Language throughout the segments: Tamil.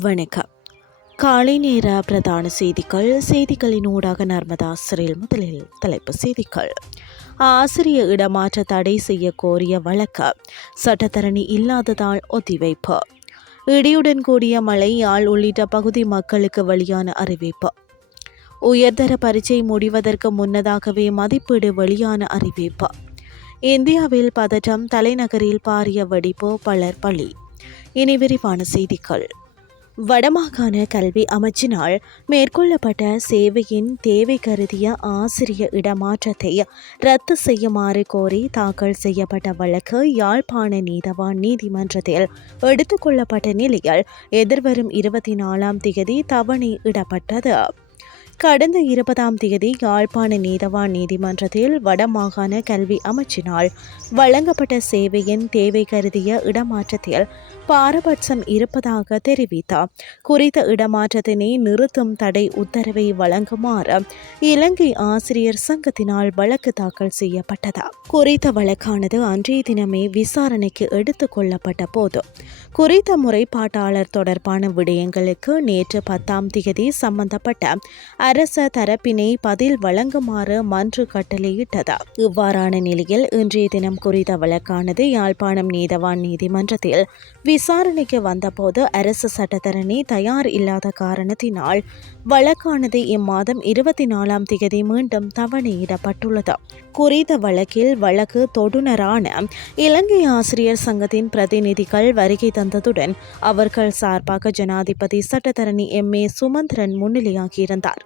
வணக்கம். காலை நேர பிரதான செய்திகள் செய்திகளின் ஊடாக நர்மதா ஆசிரியர் முதலில் தலைப்பு செய்திகள். ஆசிரிய இடமாற்ற தடை செய்ய கோரிய வழக்கு சட்டத்தரணி இல்லாததால் ஒத்திவைப்பு. இடியுடன் கூடிய மழை யாழ் உள்ளிட்ட பகுதி மக்களுக்கு வெளியான அறிவிப்பு. உயர்தர பரீட்சை முடிவதற்கு முன்னதாகவே மதிப்பீடு வெளியான அறிவிப்பு. இந்தியாவில் பதற்றம் தலைநகரில் பாரிய வெடிப்பு பலர் பலி. இனி விரிவான செய்திகள். வடமாகாண கல்வி அமைச்சினால் மேற்கொள்ளப்பட்ட சேவையின் தேவை கருதிய ஆசிரிய இடமாற்றத்தை ரத்து செய்யுமாறு கோரி தாக்கல் செய்யப்பட்ட வழக்கு யாழ்ப்பாண நீதவான் நீதிமன்றத்தில் எடுத்துக்கொள்ளப்பட்ட நிலையில் எதிர்வரும் இருபத்தி நாலாம் தேதி தவணை இடப்பட்டது. கடந்த இருபதாம் தேதி யாழ்ப்பாண நீதவான் நீதிமன்றத்தில் வடமாகாண கல்வி அமைச்சினால் வழங்கப்பட்ட சேவையின் தேவை கருதிய இடமாற்றத்தில் பாரபட்சம் இருப்பதாக தெரிவித்தார். குறித்த இடமாற்றத்தினை நிறுத்தும் தடை உத்தரவை வழங்குமாறு இலங்கை ஆசிரியர் சங்கத்தினால் வழக்கு தாக்கல் செய்யப்பட்டதா. குறித்த வழக்கானது அன்றைய தினமே விசாரணைக்கு எடுத்துக் கொள்ளப்பட்ட போது குறித்த முறைப்பாட்டாளர் தொடர்பான விடயங்களுக்கு நேற்று பத்தாம் தேதி சம்பந்தப்பட்ட அரச தரப்பினை பதில் வழங்குமாறு மன்று கட்டளையிட்டதா? இவ்வாறான நிலையில் இன்றைய தினம் குறித்த வழக்கானது யாழ்ப்பாணம் நீதவான் நீதிமன்றத்தில் விசாரணைக்கு வந்தபோது அரசு சட்டத்தரணி தயார் இல்லாத காரணத்தினால் வழக்கானது இம்மாதம் இருபத்தி நாலாம் தேதி மீண்டும் தவணையிடப்பட்டுள்ளது. குறித்த வழக்கில் வழக்கு தொடுநரான இலங்கை ஆசிரியர் சங்கத்தின் பிரதிநிதிகள் வருகை தந்ததுடன் அவர்கள் சார்பாக ஜனாதிபதி சட்டத்தரணி எம் ஏ சுமந்திரன் முன்னிலையாகியிருந்தார்.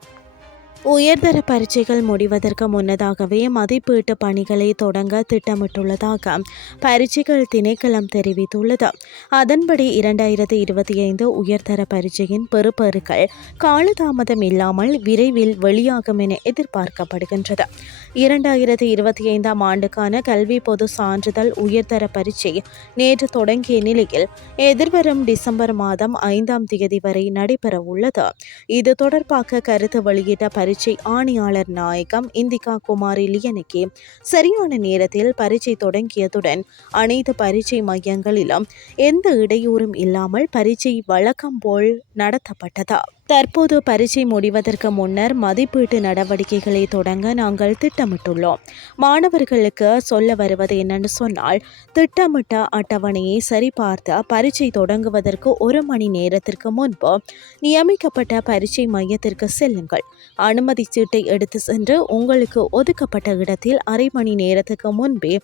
உயர்தர பரீட்சைகள் முடிவதற்கு முன்னதாகவே மதிப்பீட்டு பணிகளை தொடங்க திட்டமிட்டுள்ளதாக பரீட்சைகள் திணைக்களம் தெரிவித்துள்ளது. அதன்படி இரண்டாயிரத்தி இருபத்தி ஐந்து உயர்தர பரீட்சையின் பெறுபேறுகள் காலதாமதம் இல்லாமல் விரைவில் வெளியாகும் என எதிர்பார்க்கப்படுகின்றது. இரண்டாயிரத்தி இருபத்தி ஐந்தாம் ஆண்டுக்கான கல்வி பொது சான்றிதழ் உயர்தர பரீட்சை நேற்று தொடங்கிய நிலையில் எதிர்வரும் டிசம்பர் மாதம் ஐந்தாம் தேதி வரை நடைபெற உள்ளது இது தொடர்பாக கருத்து வெளியிட்ட பரீட்சை ஆணையாளர் நாயகம் இந்திகா குமாரி லியனுக்கே சரியான நேரத்தில் பரீட்சை தொடங்கியதுடன் அனைத்து பரீட்சை மையங்களிலும் எந்த இடையூறும் இல்லாமல் பரீட்சை வழக்கம் போல் நடத்தப்பட்டதா? தற்போது பரீட்சை முடிவதற்கு முன்னர் மதிப்பீட்டு நடவடிக்கைகளை தொடங்க நாங்கள் திட்டமிட்டுள்ளோம். மாணவர்களுக்கு சொல்ல வருவது என்னன்னு சொன்னால் திட்டமிட்ட அட்டவணையை சரிபார்த்து பரீட்சை தொடங்குவதற்கு ஒரு மணி நேரத்திற்கு முன்பு நியமிக்கப்பட்ட பரீட்சை மையத்திற்கு செல்லுங்கள். அனுமதி சீட்டை எடுத்து சென்று உங்களுக்கு ஒதுக்கப்பட்ட இடத்தில் அரை மணி நேரத்துக்கு முன்பே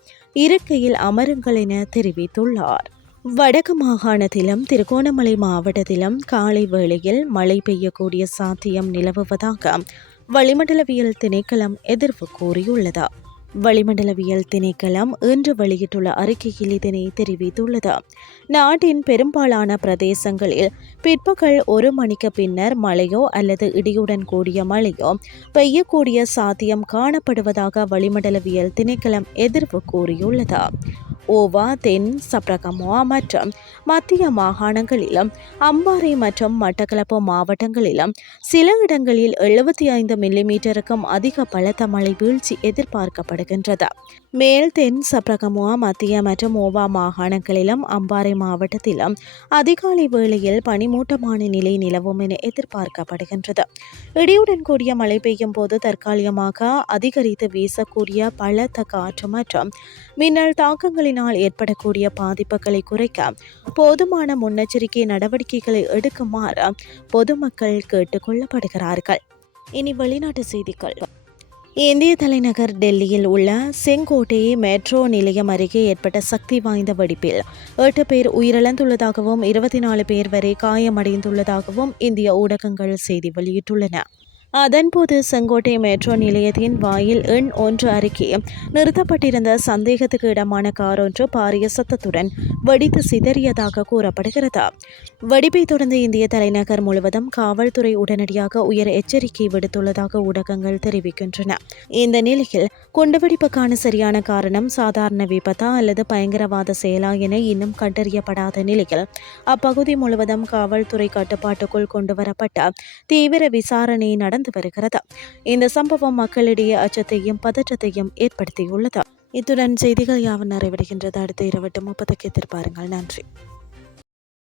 இருக்கையில் அமருங்கள் என தெரிவித்துள்ளார். வடக்கு மாகாணத்திலும் திருகோணமலை மாவட்டத்திலும் காலை வேளையில் மழை பெய்யக்கூடிய சாத்தியம் நிலவுவதாக வளிமண்டலவியல் திணைக்களம் எதிர்ப்பு கூறியுள்ளது. வளிமண்டலவியல் திணைக்களம் இன்று வெளியிட்டுள்ள அறிக்கையில் இதனை தெரிவித்துள்ளது. நாட்டின் பெரும்பாலான பிரதேசங்களில் பிற்பகல் ஒரு மணிக்கு பின்னர் மழையோ அல்லது இடியுடன் கூடிய மழையோ பெய்யக்கூடிய சாத்தியம் காணப்படுவதாக வளிமண்டலவியல் திணைக்களம் எதிர்ப்பு கூறியுள்ளது. ஓவா தென் சப்ரகமோவா மற்றும் மத்திய மாகாணங்களிலும் அம்பாறை மற்றும் மட்டக்களப்பு மாவட்டங்களிலும் சில இடங்களில் எழுபத்தி ஐந்து மில்லிமீட்டருக்கும் அதிக பலத்த மழை வீழ்ச்சி எதிர்பார்க்கப்படுகின்றது. மேல் தென் சப்ரகமுவா மத்திய மற்றும் ஓவா மாகாணங்களிலும் அம்பாறை மாவட்டத்திலும் அதிகாலை வேளையில் பனிமூட்டமான நிலை நிலவும் என எதிர்பார்க்கப்படுகின்றது. இடியுடன் கூடிய மழை பெய்யும் போது தற்காலிகமாக அதிகரித்து வீசக்கூடிய பலத்த காற்று மற்றும் மின்னல் தாக்கங்களினால் ஏற்படக்கூடிய பாதிப்புகளை குறைக்க போதுமான முன்னெச்சரிக்கை நடவடிக்கைகளை எடுக்குமாறு பொதுமக்கள் கேட்டுக்கொள்ளப்படுகிறார்கள் இனி வெளிநாட்டு செய்திகள். இந்திய தலைநகர் டெல்லியில் உள்ள செங்கோட்டை மெட்ரோ நிலையம் அருகே ஏற்பட்ட சக்தி வாய்ந்த வெடிப்பில் எட்டு பேர் உயிரிழந்துள்ளதாகவும் இருபத்தி நாலு பேர் வரை காயமடைந்துள்ளதாகவும் இந்திய ஊடகங்கள் செய்தி வெளியிட்டுள்ளன. அதன்போது செங்கோட்டை மெட்ரோ நிலையத்தின் வாயில் எண் ஒன்று அருகே நிறுத்தப்பட்டிருந்த சந்தேகத்துக்கு இடமான கார் ஒன்று பாரிய சத்தத்துடன் வெடித்து சிதறியதாக கூறப்படுகிறது. வெடிப்பை தொடர்ந்து இந்திய தலைநகர் முழுவதும் காவல்துறை உடனடியாக உயர் எச்சரிக்கை விடுத்துள்ளதாக ஊடகங்கள் தெரிவிக்கின்றன. இந்த நிலையில் குண்டுவெடிப்புக்கான சரியான காரணம் சாதாரண விபத்தா அல்லது பயங்கரவாத செயலா என இன்னும் கண்டறியப்படாத நிலையில் அப்பகுதி முழுவதும் காவல்துறை கட்டுப்பாட்டுக்குள் கொண்டுவரப்பட்ட தீவிர விசாரணை நடந்து நடந்து வருகிறது. இந்த சம்பவம் மக்களிடையே அச்சத்தையும் பதற்றத்தையும் ஏற்படுத்தியுள்ளது. இத்துடன் செய்திகள் யாவும் நிறைவடைகின்றது. அடுத்த இருபட்டு முப்பதுக்கு எதிர்பாருங்கள். நன்றி.